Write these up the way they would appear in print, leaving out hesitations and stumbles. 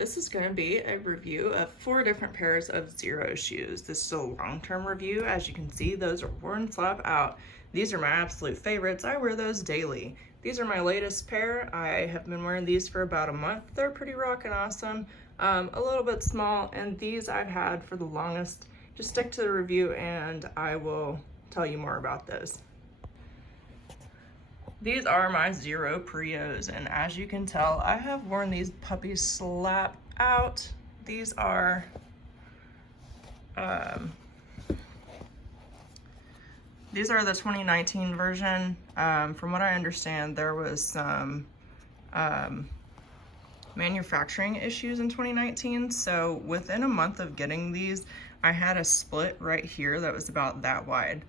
This is going to be a review of 4 different pairs of Xero shoes. This is a long-term review. As you can see, those are worn flap out. These are my absolute favorites. I wear those daily. These are my latest pair. I have been wearing these for about a month. They're pretty rockin' awesome. A little bit small, and these I've had for the longest. Just stick to the review and I will tell you more about those. These are my Xero Prios, and as you can tell, I have worn these puppies slap out. These are the 2019 version. From what I understand, there was some manufacturing issues in 2019, so within a month of getting these, I had a split right here that was about that wide.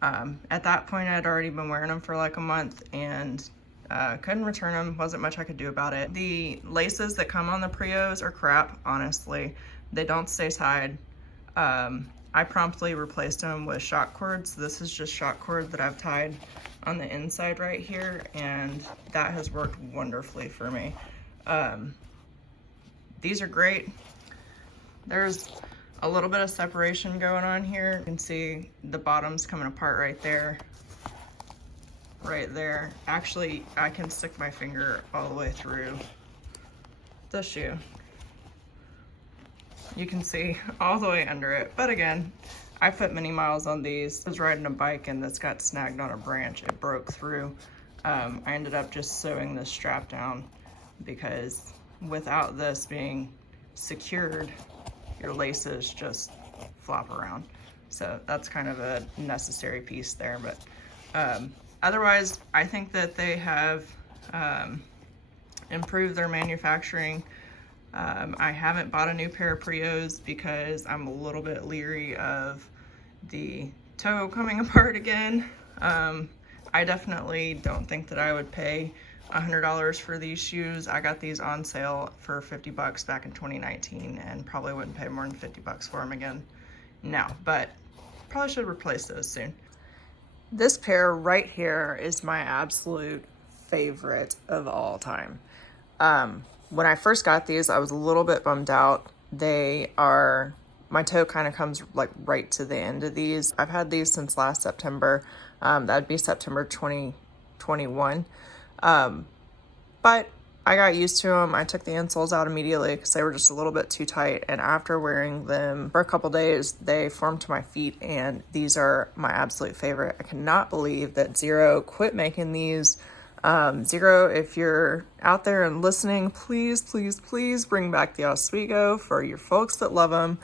At that point, I'd already been wearing them for like a month and couldn't return them. Wasn't much I could do about it. The laces that come on the Prios are crap, honestly. They don't stay tied. I promptly replaced them with shock cords. This is just shock cord that I've tied on the inside right here, and that has worked wonderfully for me. These are great. There's a little bit of separation going on here. You can see the bottom's coming apart right there. Right there. Actually, I can stick my finger all the way through the shoe. You can see all the way under it. But again, I put many miles on these. I was riding a bike and this got snagged on a branch. It broke through. I ended up just sewing this strap down because without this being secured, your laces just flop around. So that's kind of a necessary piece there. But otherwise, I think that they have improved their manufacturing. I haven't bought a new pair of Prios because I'm a little bit leery of the toe coming apart again. I definitely don't think that I would pay $100 for these shoes. I got these on sale for 50 bucks back in 2019 and probably wouldn't pay more than 50 bucks for them again now, but probably should replace those soon. This pair right here is my absolute favorite of all time. When I first got these, I was a little bit bummed out. My toe kind of comes like right to the end of these. I've had these since last September. That'd be September 2021. But I got used to them. I took the insoles out immediately because they were just a little bit too tight. And after wearing them for a couple days, they formed to my feet, and these are my absolute favorite. I cannot believe that Xero quit making these. Xero, if you're out there and listening, please, please, please bring back the Oswego for your folks that love them.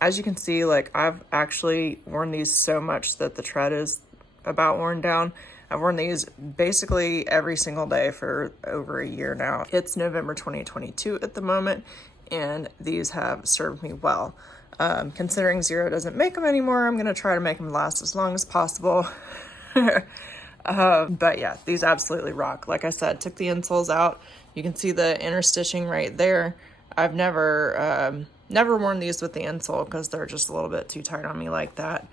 As you can see, like I've actually worn these so much that the tread is about worn down. I've worn these basically every single day for over a year now. It's November 2022 at the moment, and these have served me well. Considering Xero doesn't make them anymore, I'm going to try to make them last as long as possible. But yeah, these absolutely rock. Like I said, took the insoles out. You can see the inner stitching right there. I've never worn these with the insole because they're just a little bit too tight on me like that.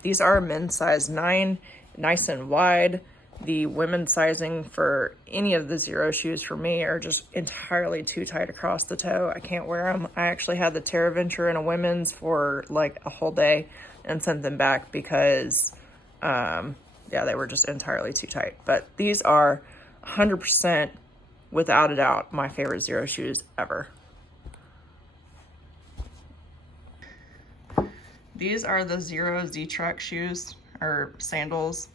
These are men's size 9. Nice and wide. The women's sizing for any of the Xero shoes for me are just entirely too tight across the toe. I can't wear them. I actually had the Terra Venture in a women's for like a whole day and sent them back because yeah, they were just entirely too tight. But these are 100% without a doubt my favorite Xero shoes ever. These are the Xero Z-Trek shoes or sandals.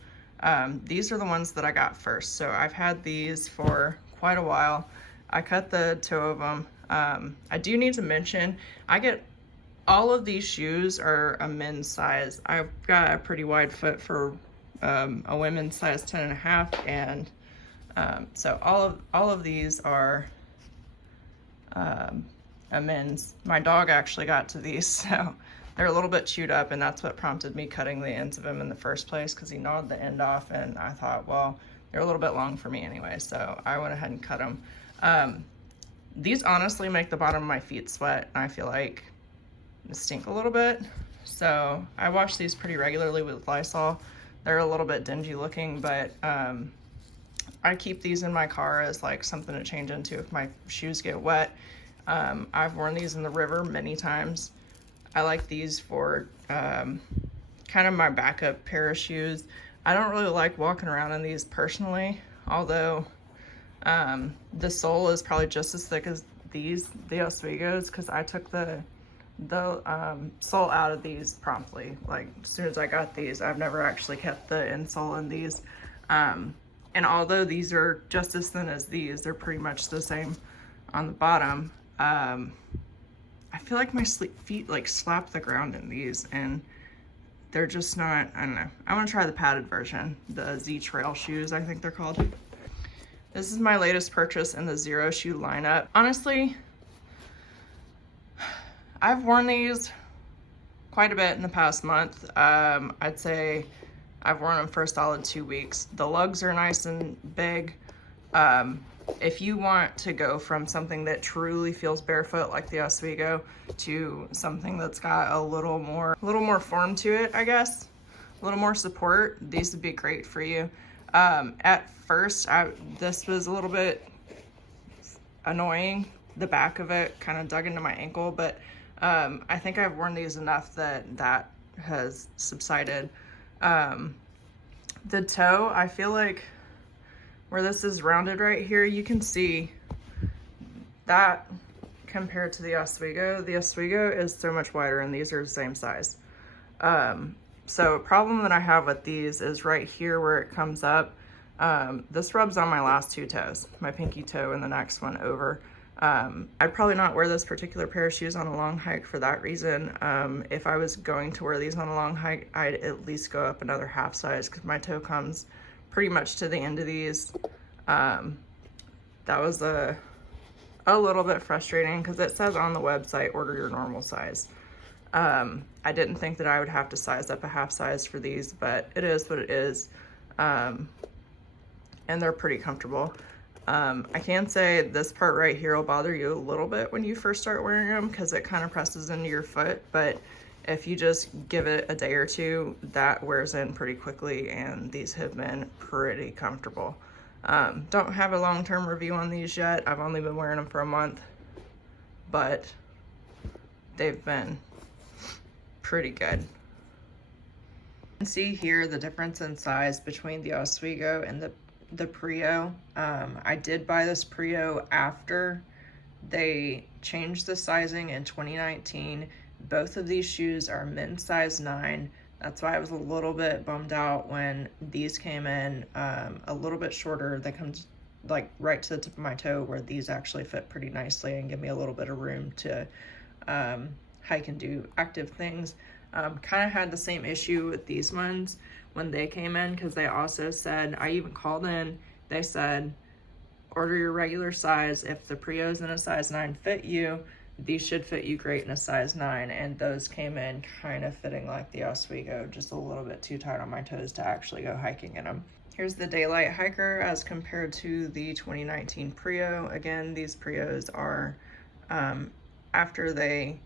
These are the ones that I got first. So I've had these for quite a while. I cut the toe of them. I do need to mention, all of these shoes are a men's size. I've got a pretty wide foot for a women's size 10.5, and so all of these are a men's. My dog actually got to these, so they're a little bit chewed up, and that's what prompted me cutting the ends of them in the first place, because he gnawed the end off, and I thought, well, they're a little bit long for me anyway, so I went ahead and cut them. These honestly make the bottom of my feet sweat, and I feel like they stink a little bit, so I wash these pretty regularly with Lysol. They're a little bit dingy looking, but I keep these in my car as like something to change into if my shoes get wet. I've worn these in the river many times. I like these for kind of my backup pair of shoes. I don't really like walking around in these personally, although the sole is probably just as thick as these, the Oswegos, because I took the sole out of these promptly. Like, as soon as I got these, I've never actually kept the insole in these. And although these are just as thin as these, they're pretty much the same on the bottom. I feel like my feet like slap the ground in these, and they're just not, I don't know. I want to try the padded version, the Z Trail shoes, I think they're called. This is my latest purchase in the Xero Shoe lineup. Honestly, I've worn these quite a bit in the past month. I'd say I've worn them for a solid 2 weeks. The lugs are nice and big. If you want to go from something that truly feels barefoot like the Oswego to something that's got a little more form to it, I guess, a little more support, these would be great for you. At first, this was a little bit annoying. The back of it kind of dug into my ankle, but I think I've worn these enough that has subsided. The toe, I feel like where this is rounded right here, you can see that compared to the Oswego. The Oswego is so much wider and these are the same size. So a problem that I have with these is right here where it comes up. This rubs on my last 2 toes, my pinky toe and the next one over. I'd probably not wear this particular pair of shoes on a long hike for that reason. If I was going to wear these on a long hike, I'd at least go up another half size because my toe comes pretty much to the end of these. That was a little bit frustrating because it says on the website, order your normal size. I didn't think that I would have to size up a half size for these, but it is what it is. And they're pretty comfortable. I can say this part right here will bother you a little bit when you first start wearing them because it kind of presses into your foot, but if you just give it a day or two, that wears in pretty quickly, and these have been pretty comfortable. Don't have a long-term review on these yet. I've only been wearing them for a month, but they've been pretty good. You can see here the difference in size between the Oswego and the Prio. I did buy this Prio after they changed the sizing in 2019. Both of these shoes are men's size 9. That's why I was a little bit bummed out when these came in a little bit shorter. They come like right to the tip of my toe, where these actually fit pretty nicely and give me a little bit of room to hike and do active things. Kind of had the same issue with these ones when they came in, because they also said, I even called in, they said, order your regular size. If the Prios in a size 9 fit you, these should fit you great in a size 9, and those came in kind of fitting like the Oswego, just a little bit too tight on my toes to actually go hiking in them. Here's the Daylite Hiker as compared to the 2019 Prio. Again, these Prios are, after they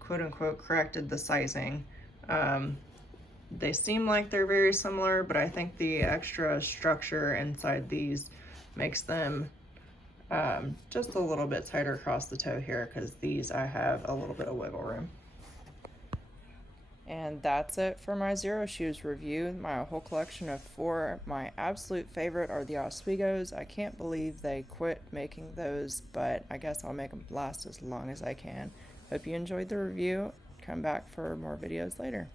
quote-unquote corrected the sizing, they seem like they're very similar, but I think the extra structure inside these makes them just a little bit tighter across the toe here, because these I have a little bit of wiggle room. And that's it for my Xero Shoes review. My whole collection of 4. My absolute favorite are the Oswegos. I can't believe they quit making those, but I guess I'll make them last as long as I can. Hope you enjoyed the review. Come back for more videos later.